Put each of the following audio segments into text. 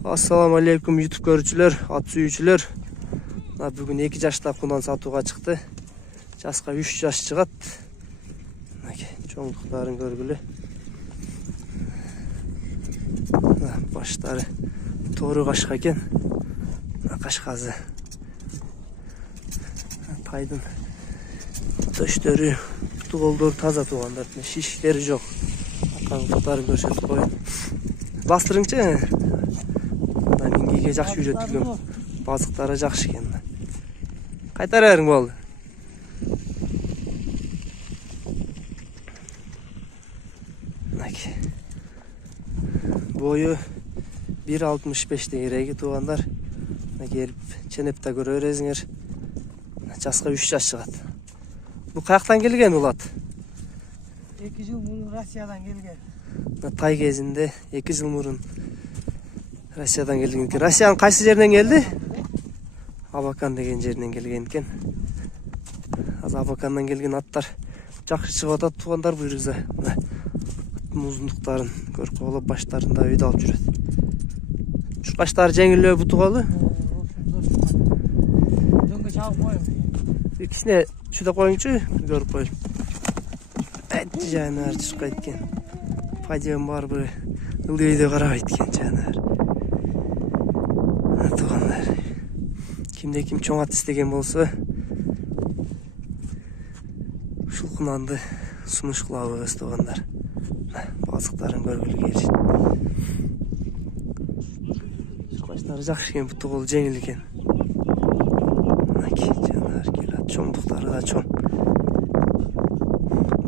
Assalamu alaikum YouTube görүүчүлөр, ат сүйүүчүлөр. Бүгүн 2 жаштап кунан сатууга чыкты. Жаска 3 жаш чыгат. Чоңдуктарын көргүлө. Баштары тоору кашка экен. Кашказы. Тайдын төштөрү, туголдору таза туугандар. Шиштери жок. Акан көрсөтүп коеюн. Бастырыңчы. Миңгиге жакшы үйрөтүлгөн. Базыктары жакшы экен. Кайтарарың болду. Бою 1.65 дегереги туугандар. Келип ченепте көрө бересиңер. Жаска 3 жаш чыгат. Бул каяктан келген улат? 2 жыл мурун Россиядан келген. Тай кезинде 2 жыл мурун Россиядан келген экен. Россиянын кайсы жеринен келди? Абакан деген жеринен келген экен. Азыр Абакандан келген аттар жакшы чыгып атат туугандар буйруза. Аттын узундуктарын көрүп койгула, баштарында өйдө алып жүрөт. Чуркачтары жеңилөө бутугалы. Дөңгө чабып коюм. Икисине чүдө коюңчу, көрүп коелу. Жанар чуркайт экен. Падием барбы? Ылдый өйдө карабайт экен жанар. Туугандар. Кимде ким чоң ат истеген болсо, ушул кунанды сунуш кылабыз туугандар. Базыктарын көргүлө келиши. Чуркачтары жакшы экен, бутугул жеңил экен. Жанар келат, чоңдуктары да чоң.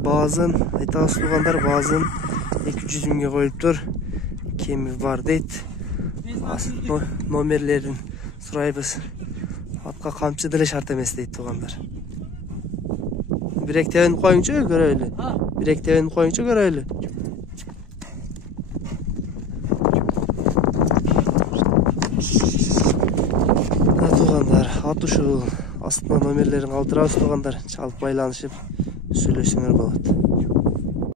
Баазын айтабыз туугандар, баазын 200 миңге коюлуптур. Кеми бар дейт. Номерлерин сурайбыз. Атка камчы деле шарт эмес дейт туугандар. Бирек тебенип коюңчу, көрөлү. Бирек тебенип коюңчу, көрөлү. Туугандар, ат ушул. Астына номерлерин калтырабыз туугандар. Чалып байланышып сүйлөшсөңөр болот.